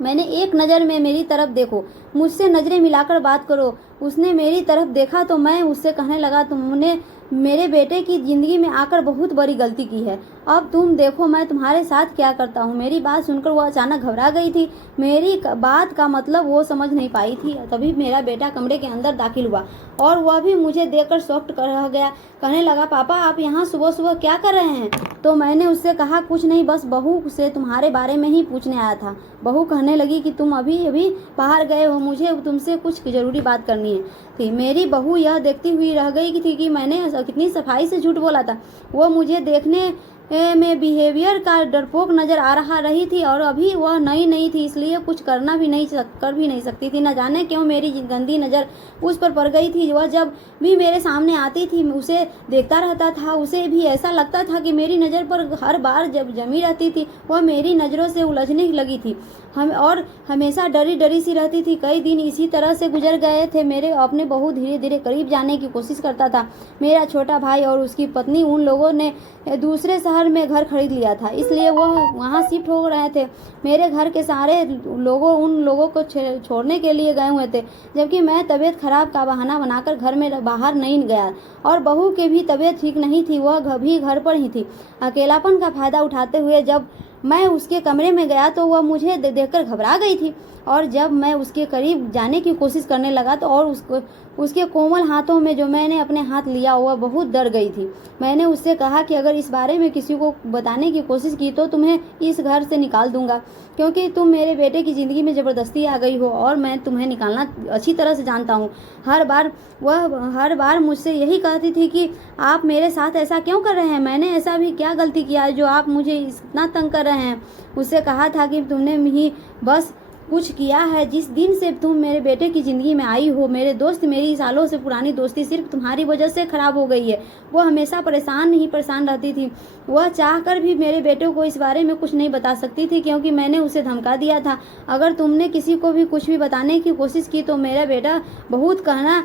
मैंने एक नज़र में मेरी तरफ देखो, मुझसे नज़रें मिलाकर बात करो। उसने मेरी तरफ देखा तो मैं उससे कहने लगा, तुमने मेरे बेटे की ज़िंदगी में आकर बहुत बड़ी गलती की है। अब तुम देखो मैं तुम्हारे साथ क्या करता हूँ। मेरी बात सुनकर वो अचानक घबरा गई थी। मेरी बात का मतलब वो समझ नहीं पाई थी। तभी मेरा बेटा कमरे के अंदर दाखिल हुआ और वह भी मुझे देखकर शॉक्ड रह गया। कहने लगा, पापा आप यहाँ सुबह सुबह क्या कर रहे हैं? तो मैंने उससे कहा, कुछ नहीं, बस बहू से तुम्हारे बारे में ही पूछने आया था। बहू कहने लगी कि तुम अभी अभी बाहर गए हो, मुझे तुमसे कुछ ज़रूरी बात करनी है। थी। मेरी बहू यह देखती हुई रह गई थी कि मैंने कितनी सफाई से झूठ बोला था। वो मुझे देखने में बिहेवियर का डरपोक नजर आ रही थी और अभी वह नई नहीं थी, इसलिए कुछ कर भी नहीं सकती थी। न जाने क्यों मेरी गंदी नज़र उस पर पड़ गई थी। वह जब भी मेरे सामने आती थी उसे देखता रहता था। उसे भी ऐसा लगता था कि मेरी नज़र पर हर बार जब जमी रहती थी वह मेरी नज़रों से उलझने लगी थी और हमेशा डरी डरी सी रहती थी। कई दिन इसी तरह से गुजर गए थे। मेरे अपने बहू धीरे धीरे करीब जाने की कोशिश करता था। मेरा छोटा भाई और उसकी पत्नी उन लोगों ने दूसरे शहर में घर खरीद लिया था, इसलिए वह वहाँ शिफ्ट हो रहे थे। मेरे घर के सारे लोगों उन लोगों को छोड़ने के लिए गए हुए थे, जबकि मैं तबीयत खराब का बहाना बनाकर घर में बाहर नहीं गया और बहू की भी तबीयत ठीक नहीं थी, वह भी घर पर ही थी। अकेलापन का फायदा उठाते हुए जब मैं उसके कमरे में गया तो वह मुझे देखकर घबरा गई थी और जब मैं उसके करीब जाने की कोशिश करने लगा तो और उसके कोमल हाथों में जो मैंने अपने हाथ लिया वह बहुत डर गई थी। मैंने उससे कहा कि अगर इस बारे में किसी को बताने की कोशिश की तो तुम्हें इस घर से निकाल दूंगा, क्योंकि तुम मेरे बेटे की ज़िंदगी में ज़बरदस्ती आ गई हो और मैं तुम्हें निकालना अच्छी तरह से जानता हूँ। हर बार मुझसे यही कहती थी कि आप मेरे साथ ऐसा क्यों कर रहे हैं, मैंने ऐसा भी क्या गलती किया है जो आप मुझे इतना तंग कर रहे हैं। उससे कहा था कि तुमने ही बस कुछ किया है। जिस दिन से तुम मेरे बेटे की ज़िंदगी में आई हो, मेरे दोस्त मेरी सालों से पुरानी दोस्ती सिर्फ तुम्हारी वजह से ख़राब हो गई है। वो हमेशा परेशान रहती थी। वह चाहकर भी मेरे बेटे को इस बारे में कुछ नहीं बता सकती थी, क्योंकि मैंने उसे धमका दिया था अगर तुमने किसी को भी कुछ भी बताने की कोशिश की तो मेरा बेटा बहुत कहना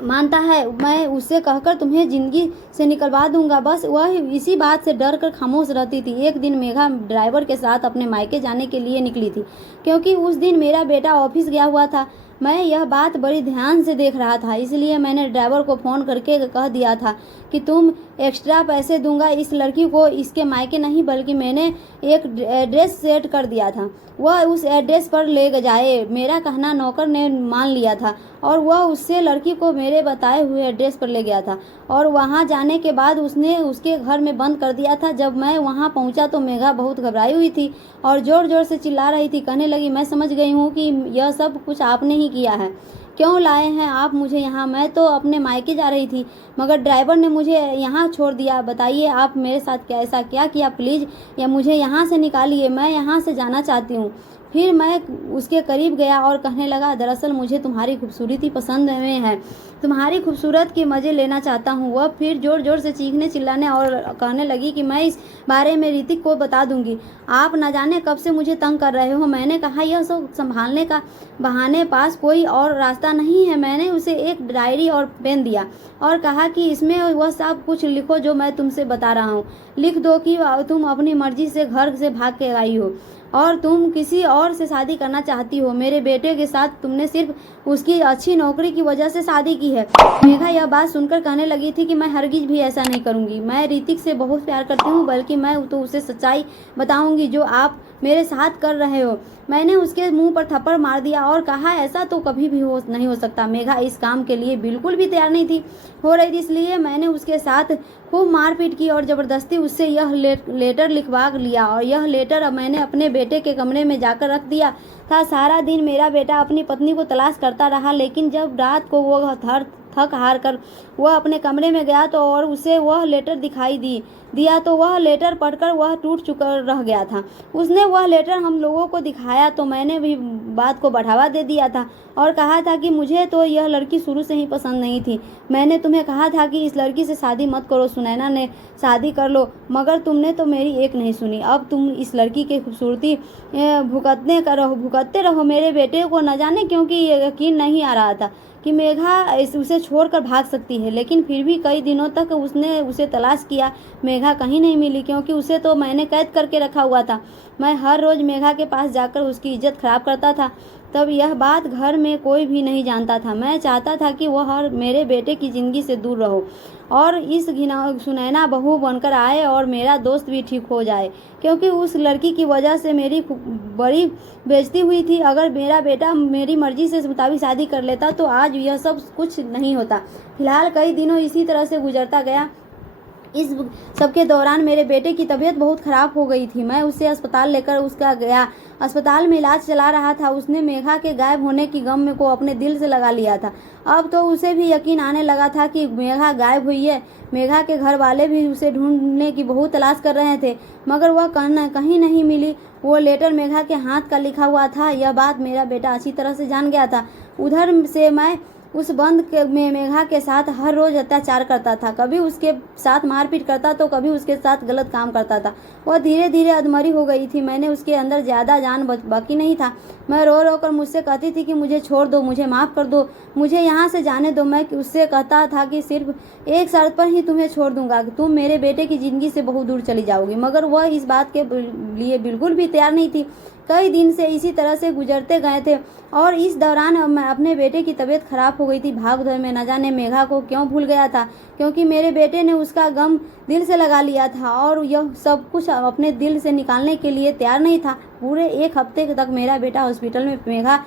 मानता है, मैं उससे कहकर तुम्हें जिंदगी से निकलवा दूंगा। बस वह इसी बात से डर कर खामोश रहती थी। एक दिन मेघा ड्राइवर के साथ अपने मायके जाने के लिए निकली थी, क्योंकि उस दिन मेरा बेटा ऑफिस गया हुआ था। मैं यह बात बड़ी ध्यान से देख रहा था, इसलिए मैंने ड्राइवर को फ़ोन करके कह दिया था कि तुम एक्स्ट्रा पैसे दूंगा इस लड़की को इसके मायके नहीं, बल्कि मैंने एक एड्रेस सेट कर दिया था, वह उस एड्रेस पर ले जाए। मेरा कहना नौकर ने मान लिया था और वह उससे लड़की को मेरे बताए हुए एड्रेस पर ले गया था और वहां जाने के बाद उसने उसके घर में बंद कर दिया था। जब मैं वहां पहुंचा तो मेघा बहुत घबराई हुई थी और ज़ोर ज़ोर से चिल्ला रही थी। कहने लगी, मैं समझ गई हूँ कि यह सब कुछ आपने ही किया है। क्यों लाए हैं आप मुझे यहाँ? मैं तो अपने मायके जा रही थी, मगर ड्राइवर ने मुझे यहाँ छोड़ दिया। बताइए आप मेरे साथ ऐसा क्या किया? प्लीज़ या मुझे यहाँ से निकालिए, मैं यहाँ से जाना चाहती हूँ। फिर मैं उसके करीब गया और कहने लगा, दरअसल मुझे तुम्हारी खूबसूरती पसंद में है, तुम्हारी खूबसूरत के मज़े लेना चाहता हूँ। वह फिर ज़ोर ज़ोर से चीखने चिल्लाने और कहने लगी कि मैं इस बारे में ऋतिक को बता दूंगी। आप न जाने कब से मुझे तंग कर रहे हो। मैंने कहा, यह सब संभालने का बहाने पास कोई और रास्ता नहीं है। मैंने उसे एक डायरी और पेन दिया और कहा कि इसमें वह सब कुछ लिखो जो मैं तुमसे बता रहा हूँ। लिख दो कि तुम अपनी मर्जी से घर से भाग के आई हो और तुम किसी और से शादी करना चाहती हो। मेरे बेटे के साथ तुमने सिर्फ उसकी अच्छी नौकरी की वजह से शादी की है। मेघा यह बात सुनकर कहने लगी थी कि मैं हरगिज भी ऐसा नहीं करूंगी। मैं ऋतिक से बहुत प्यार करती हूँ, बल्कि मैं तो उसे सच्चाई बताऊंगी जो आप मेरे साथ कर रहे हो। मैंने उसके मुंह पर थप्पड़ मार दिया और कहा, ऐसा तो कभी भी नहीं हो सकता। मेघा इस काम के लिए बिल्कुल भी तैयार नहीं थी हो रही थी, इसलिए मैंने उसके साथ खूब मारपीट की और ज़बरदस्ती उससे यह लेटर लिखवा लिया और यह लेटर अब मैंने अपने बेटे के कमरे में जाकर रख दिया था। सारा दिन मेरा बेटा अपनी पत्नी को तलाश करता रहा, लेकिन जब रात को वो थक हार कर वह अपने कमरे में गया तो और उसे वह लेटर दिखाई दिया तो वह लेटर पढ़कर वह टूट चुका रह गया था। उसने वह लेटर हम लोगों को दिखाया तो मैंने भी बात को बढ़ावा दे दिया था और कहा था कि मुझे तो यह लड़की शुरू से ही पसंद नहीं थी। मैंने तुम्हें कहा था कि इस लड़की से शादी मत करो, सुनैना ने शादी कर लो, मगर तुमने तो मेरी एक नहीं सुनी। अब तुम इस लड़की की खूबसूरती भुगतते रहो। मेरे बेटे को न जाने क्योंकि यकीन नहीं आ रहा था कि मेघा उसे छोड़कर भाग सकती है, लेकिन फिर भी कई दिनों तक उसने उसे तलाश किया। मेघा कहीं नहीं मिली, क्योंकि उसे तो मैंने कैद करके रखा हुआ था। मैं हर रोज़ मेघा के पास जाकर उसकी इज्जत खराब करता था। तब यह बात घर में कोई भी नहीं जानता था। मैं चाहता था कि वह मेरे बेटे की ज़िंदगी से दूर रहो और इस सुनैना बहू बनकर आए और मेरा दोस्त भी ठीक हो जाए, क्योंकि उस लड़की की वजह से मेरी बड़ी बेइज्जती हुई थी। अगर मेरा बेटा मेरी मर्जी से मुताबिक शादी कर लेता तो आज यह सब कुछ नहीं होता। फिलहाल कई दिनों इसी तरह से गुजरता गया। इस सब के दौरान मेरे बेटे की तबीयत बहुत ख़राब हो गई थी। मैं उसे अस्पताल लेकर उसका गया। अस्पताल में इलाज चला रहा था। उसने मेघा के गायब होने की गम में को अपने दिल से लगा लिया था। अब तो उसे भी यकीन आने लगा था कि मेघा गायब हुई है। मेघा के घर वाले भी उसे ढूंढने की बहुत तलाश कर रहे थे, मगर वह कहीं नहीं मिली। वो लेटर मेघा के हाथ का लिखा हुआ था। यह बात मेरा बेटा अच्छी तरह से जान गया था। उधर से मैं उस बंद में मेघा के साथ हर रोज अत्याचार करता था। कभी उसके साथ मारपीट करता तो कभी उसके साथ गलत काम करता था। वह धीरे धीरे अधमरी हो गई थी। मैंने उसके अंदर ज़्यादा जान बाकी नहीं था। मैं रो रो कर मुझसे कहती थी कि मुझे छोड़ दो, मुझे माफ़ कर दो, मुझे यहाँ से जाने दो। मैं उससे कहता था कि सिर्फ एक शर्त पर ही तुम्हें छोड़ दूंगा, तुम मेरे बेटे की ज़िंदगी से बहुत दूर चली जाओगी। मगर वह इस बात के लिए बिल्कुल भी तैयार नहीं थी। कई दिन से इसी तरह से गुजरते गए थे और इस दौरान मैं अपने बेटे की तबीयत खराब हो गई थी। भाग दौड़ में न जाने मेघा को क्यों भूल गया था, क्योंकि मेरे बेटे ने उसका गम दिल से लगा लिया था और यह सब कुछ अपने दिल से निकालने के लिए तैयार नहीं था। पूरे एक हफ्ते तक मेरा बेटा हॉस्पिटल में मेघा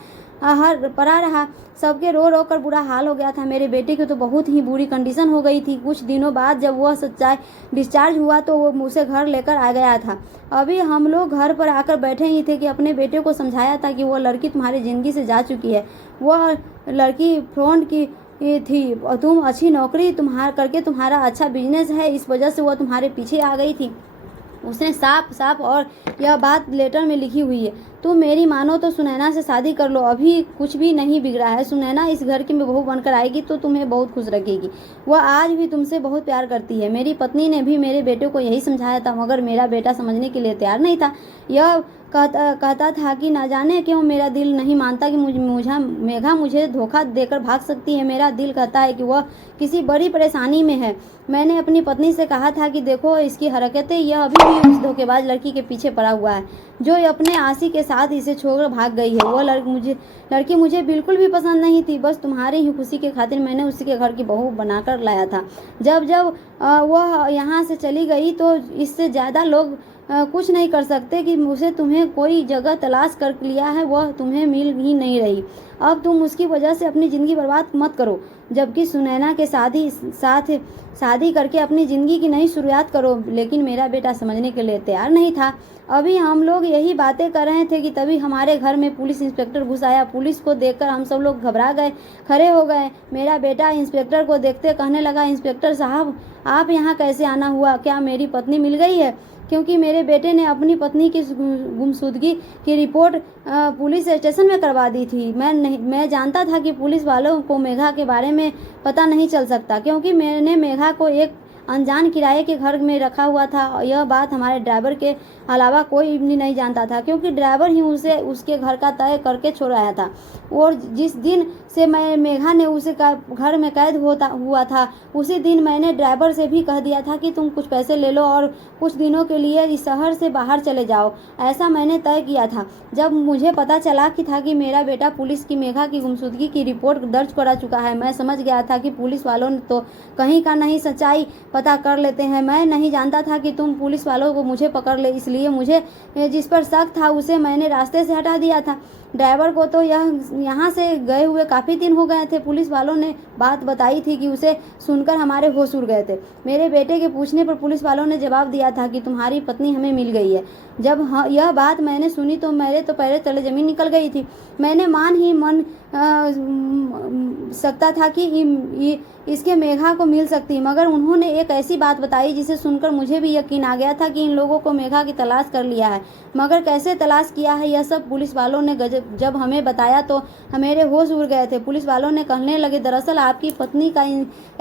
हर पड़ा रहा। सबके रो रो कर बुरा हाल हो गया था। मेरे बेटे की तो बहुत ही बुरी कंडीशन हो गई थी। कुछ दिनों बाद जब वह सच्चाई डिस्चार्ज हुआ तो वो मुझसे घर लेकर आ गया था। अभी हम लोग घर पर आकर बैठे ही थे कि अपने बेटे को समझाया था कि वह लड़की तुम्हारी ज़िंदगी से जा चुकी है। वह लड़की फ्रॉड की थी। तुम अच्छी नौकरी करके तुम्हारा अच्छा बिजनेस है, इस वजह से वह तुम्हारे पीछे आ गई थी। उसने साफ साफ और यह बात लेटर में लिखी हुई है। तुम मेरी मानो तो सुनैना से शादी कर लो, अभी कुछ भी नहीं बिगड़ा है। सुनैना इस घर की बहू बनकर आएगी तो तुम्हें बहुत खुश रखेगी। वह आज भी तुमसे बहुत प्यार करती है। मेरी पत्नी ने भी मेरे बेटे को यही समझाया था, मगर मेरा बेटा समझने के लिए तैयार नहीं था। यह कहता था कि न जाने क्यों मेरा दिल नहीं मानता कि मेघा मुझे धोखा देकर भाग सकती है। मेरा दिल कहता है कि वह किसी बड़ी परेशानी में है। मैंने अपनी पत्नी से कहा था कि देखो इसकी हरकतें, यह अभी भी उस धोखेबाज लड़की के पीछे पड़ा हुआ है जो अपने आशी के साथ इसे छोड़कर भाग गई है। वह लड़की मुझे बिल्कुल भी पसंद नहीं थी। बस तुम्हारी ही खुशी के खातिर मैंने उसी के घर की बहू बनाकर लाया था। जब वह यहाँ से चली गई तो इससे ज़्यादा लोग कुछ नहीं कर सकते कि उसे तुम्हें कोई जगह तलाश कर लिया है, वह तुम्हें मिल ही नहीं रही। अब तुम उसकी वजह से अपनी ज़िंदगी बर्बाद मत करो, जबकि सुनैना के साथ शादी करके अपनी ज़िंदगी की नई शुरुआत करो। लेकिन मेरा बेटा समझने के लिए तैयार नहीं था। अभी हम लोग यही बातें कर रहे थे कि तभी हमारे घर में पुलिस इंस्पेक्टर घुस आया। पुलिस को देखकर हम सब लोग घबरा गए, खड़े हो गए। मेरा बेटा इंस्पेक्टर को देखते कहने लगा, इंस्पेक्टर साहब आप यहाँ कैसे आना हुआ? क्या मेरी पत्नी मिल गई है? क्योंकि मेरे बेटे ने अपनी पत्नी की गुमशुदगी की रिपोर्ट पुलिस स्टेशन में करवा दी थी। मैं जानता था कि पुलिस वालों को मेघा के बारे में पता नहीं चल सकता, क्योंकि मैंने मेघा को एक अनजान किराए के घर में रखा हुआ था। और यह बात हमारे ड्राइवर के अलावा कोई भी नहीं जानता था, क्योंकि ड्राइवर ही उसे उसके घर का तय करके छोड़ आया था। और जिस दिन से मेघा ने उसे घर में कैद हुआ था, उसी दिन मैंने ड्राइवर से भी कह दिया था कि तुम कुछ पैसे ले लो और कुछ दिनों के लिए इस शहर से बाहर चले जाओ। ऐसा मैंने तय किया था। जब मुझे पता चला कि मेरा बेटा पुलिस की मेघा की गुमशुदगी की रिपोर्ट दर्ज करा चुका है, मैं समझ गया था कि पुलिस वालों ने तो कहीं का नहीं सच्चाई पता कर लेते हैं। मैं नहीं जानता था कि तुम पुलिस वालों को मुझे पकड़ ले, इसलिए मुझे जिस पर शक था उसे मैंने रास्ते से हटा दिया था। ड्राइवर को तो यहाँ से गए हुए काफ़ी दिन हो गए थे। पुलिस वालों ने बात बताई थी कि उसे सुनकर हमारे होश उड़ गए थे। मेरे बेटे के पूछने पर पुलिस वालों ने जवाब दिया था कि तुम्हारी पत्नी हमें मिल गई है। जब यह बात मैंने सुनी तो मेरे तो पैर तले ज़मीन निकल गई थी। मैंने मन सकता था कि इसके मेघा को मिल सकती, मगर उन्होंने एक ऐसी बात बताई जिसे सुनकर मुझे भी यकीन आ गया था कि इन लोगों को मेघा की तलाश कर लिया है। मगर कैसे तलाश किया है यह सब पुलिस वालों ने जब हमें बताया तो मेरे होश उड़ गए थे। पुलिस वालों ने कहने लगे, दरअसल आपकी पत्नी का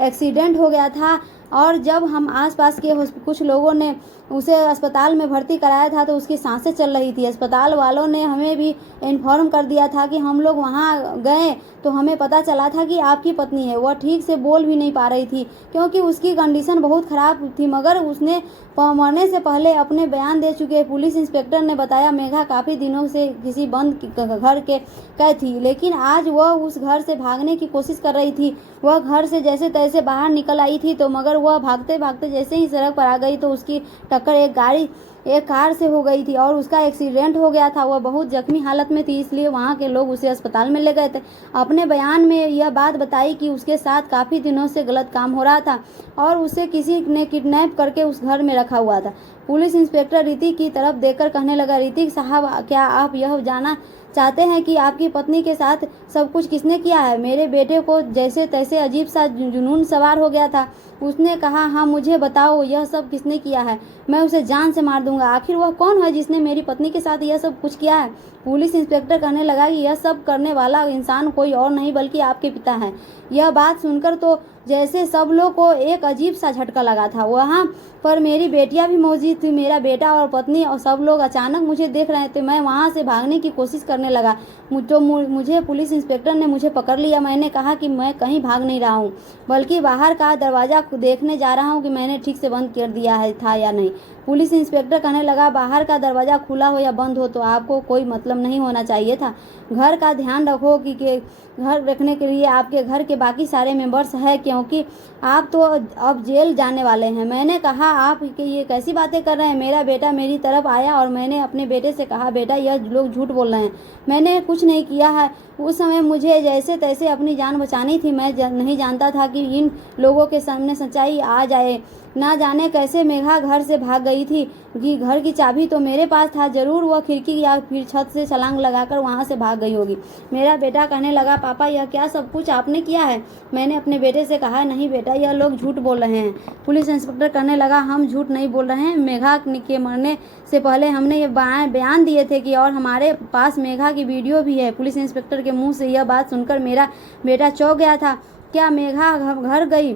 एक्सीडेंट हो गया था और जब हम आसपास के कुछ लोगों ने उसे अस्पताल में भर्ती कराया था तो उसकी सांसें चल रही थी। अस्पताल वालों ने हमें भी इन्फॉर्म कर दिया था कि हम लोग वहाँ गए तो हमें पता चला था कि आपकी पत्नी है। वह ठीक से बोल भी नहीं पा रही थी क्योंकि उसकी कंडीशन बहुत ख़राब थी, मगर उसने मरने से पहले अपने बयान दे चुके। पुलिस इंस्पेक्टर ने बताया मेघा काफ़ी दिनों से किसी बंद घर के कैद थी, लेकिन आज वह उस घर से भागने की कोशिश कर रही थी। वह घर से जैसे तैसे बाहर निकल आई थी तो मगर वह भागते भागते जैसे ही सड़क पर आ गई तो उसकी टक्कर एक कार से हो गई थी और उसका एक्सीडेंट हो गया था। वह बहुत जख्मी हालत में थी, इसलिए वहाँ के लोग उसे अस्पताल में ले गए थे। अपने बयान में यह बात बताई कि उसके साथ काफ़ी दिनों से गलत काम हो रहा था और उसे किसी ने किडनैप करके उस घर में रखा हुआ था। पुलिस इंस्पेक्टर ऋतिक की तरफ देखकर कहने लगा, ऋतिक साहब, क्या आप यह जाना चाहते हैं कि आपकी पत्नी के साथ सब कुछ किसने किया है? मेरे बेटे को जैसे तैसे अजीब सा जुनून सवार हो गया था। उसने कहा, हाँ मुझे बताओ यह सब किसने किया है, मैं उसे जान से मार दूंगा। आखिर वह कौन है जिसने मेरी पत्नी के साथ यह सब कुछ किया है? पुलिस इंस्पेक्टर कहने लगा कि यह सब करने वाला इंसान कोई और नहीं बल्कि आपके पिता हैं। यह बात सुनकर तो जैसे सब लोग को एक अजीब सा झटका लगा था। वहाँ पर मेरी बेटियां भी मौजूद थी। मेरा बेटा और पत्नी और सब लोग अचानक मुझे देख रहे थे। मैं वहाँ से भागने की कोशिश करने लगा तो मुझे पुलिस इंस्पेक्टर ने मुझे पकड़ लिया। मैंने कहा कि मैं कहीं भाग नहीं रहा हूँ, बल्कि बाहर का दरवाज़ा देखने जा रहा हूँ कि मैंने ठीक से बंद कर दिया है था या नहीं। पुलिस इंस्पेक्टर कहने लगा, बाहर का दरवाज़ा खुला हो या बंद हो तो आपको कोई मतलब नहीं होना चाहिए था। घर का ध्यान रखो कि घर रखने के लिए आपके घर के बाकी सारे मेंबर्स हैं, क्योंकि आप तो अब जेल जाने वाले हैं। मैंने कहा, आप ये कैसी बातें कर रहे हैं? मेरा बेटा मेरी तरफ आया और मैंने अपने बेटे से कहा, बेटा यह लोग झूठ बोल रहे हैं, मैंने कुछ नहीं किया है। उस समय मुझे जैसे तैसे अपनी जान बचानी थी। मैं नहीं जानता था कि इन लोगों के सामने सच्चाई आ जाए। ना जाने कैसे मेघा घर से भाग गई थी कि घर की चाबी तो मेरे पास था, जरूर वह खिड़की या फिर छत से छलांग लगाकर वहां से भाग गई होगी। मेरा बेटा कहने लगा, पापा यह क्या सब कुछ आपने किया है? मैंने अपने बेटे से कहा, नहीं बेटा यह लोग झूठ बोल रहे हैं। पुलिस इंस्पेक्टर कहने लगा, हम झूठ नहीं बोल रहे हैं। मेघा के मरने से पहले हमने ये बयान दिए थे कि और हमारे पास मेघा की वीडियो भी है। पुलिस इंस्पेक्टर के मुँह से यह बात सुनकर मेरा बेटा चौंक गया था। क्या मेघा घर गई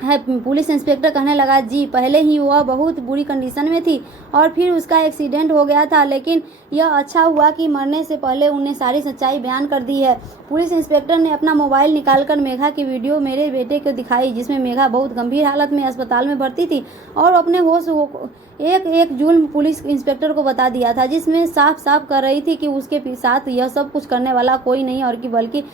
है? पुलिस इंस्पेक्टर कहने लगा, जी, पहले ही वह बहुत बुरी कंडीशन में थी और फिर उसका एक्सीडेंट हो गया था, लेकिन यह अच्छा हुआ कि मरने से पहले उन्हें सारी सच्चाई बयान कर दी है। पुलिस इंस्पेक्टर ने अपना मोबाइल निकालकर मेघा की वीडियो मेरे बेटे को दिखाई, जिसमें मेघा बहुत गंभीर हालत में अस्पताल में भर्ती थी और अपने होश एक जुल्म पुलिस इंस्पेक्टर को बता दिया था, जिसमें साफ साफ कर रही थी कि उसके साथ यह सब कुछ करने वाला कोई नहीं और कि बल्कि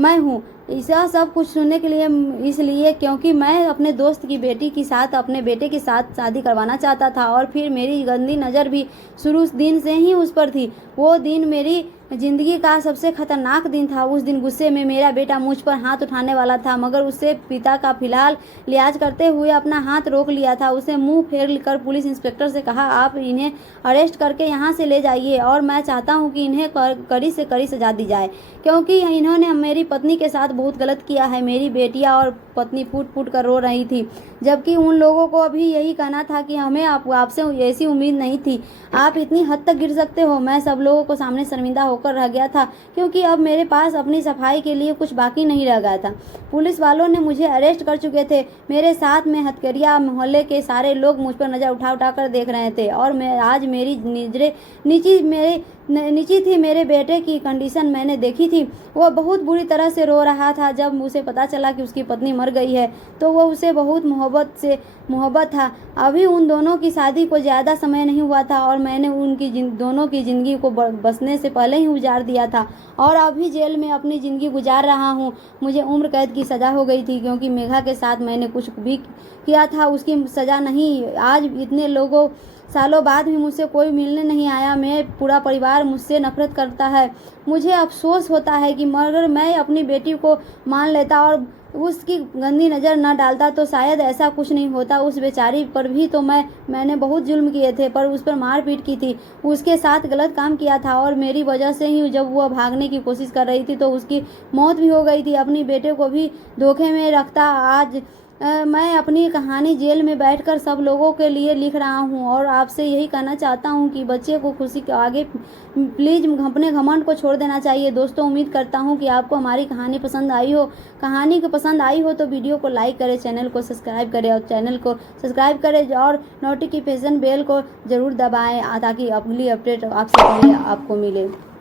मैं हूँ। यह सब कुछ सुनने के लिए इसलिए क्योंकि मैं अपने दोस्त की बेटी के साथ अपने बेटे के साथ शादी करवाना चाहता था और फिर मेरी गंदी नज़र भी शुरू दिन से ही उस पर थी। वो दिन मेरी जिंदगी का सबसे खतरनाक दिन था। उस दिन गुस्से में मेरा बेटा मुझ पर हाथ उठाने वाला था, मगर उससे पिता का फिलहाल लिहाज करते हुए अपना हाथ रोक लिया था। उसे मुंह फेर कर पुलिस इंस्पेक्टर से कहा, आप इन्हें अरेस्ट करके यहाँ से ले जाइए और मैं चाहता हूँ कि इन्हें कड़ी से कड़ी सजा दी जाए, क्योंकि इन्होंने मेरी पत्नी के साथ बहुत गलत किया है। मेरी बेटियाँ और पत्नी फूट फूट कर रो रही थी, जबकि उन लोगों को अभी यही कहना था कि हमें आपसे ऐसी उम्मीद नहीं थी, आप इतनी हद तक गिर सकते हो। मैं सब लोगों को सामने शर्मिंदा होकर रह गया था, क्योंकि अब मेरे पास अपनी सफाई के लिए कुछ बाकी नहीं रह गया था। पुलिस वालों ने मुझे अरेस्ट कर चुके थे। मेरे साथ में हथकरिया मोहल्ले के सारे लोग मुझ पर नज़र उठा उठा कर देख रहे थे और मैं आज मेरी नजरें नीची थी। मेरे बेटे की कंडीशन मैंने देखी थी, वह बहुत बुरी तरह से रो रहा था। जब उसे पता चला कि उसकी पत्नी मर गई है तो वह उसे बहुत मोहब्बत था। अभी उन दोनों की शादी को ज़्यादा समय नहीं हुआ था और मैंने उनकी दोनों की ज़िंदगी को बसने से पहले ही उजाड़ दिया था और अभी जेल में अपनी ज़िंदगी गुजार रहा हूँ। मुझे उम्र कैद की सज़ा हो गई थी क्योंकि मेघा के साथ मैंने कुछ भी किया था, उसकी सज़ा नहीं। आज इतने सालों बाद भी मुझसे कोई मिलने नहीं आया। मैं पूरा परिवार मुझसे नफरत करता है। मुझे अफसोस होता है कि मगर मैं अपनी बेटी को मान लेता और उसकी गंदी नज़र न डालता तो शायद ऐसा कुछ नहीं होता। उस बेचारी पर भी तो मैंने बहुत जुल्म किए थे, पर उस पर मारपीट की थी, उसके साथ गलत काम किया था और मेरी वजह से ही जब वह भागने की कोशिश कर रही थी तो उसकी मौत भी हो गई थी। अपनी बेटे को भी धोखे में रखता। आज मैं अपनी कहानी जेल में बैठकर सब लोगों के लिए लिख रहा हूँ और आपसे यही कहना चाहता हूँ कि बच्चे को खुशी के आगे प्लीज़ अपने घमंड को छोड़ देना चाहिए। दोस्तों, उम्मीद करता हूँ कि आपको हमारी कहानी पसंद आई हो। कहानी को पसंद आई हो तो वीडियो को लाइक करें, चैनल को सब्सक्राइब करें और नोटिफिकेशन बेल को ज़रूर दबाएँ ताकि अगली अपडेट आपसे पहले आपको मिले।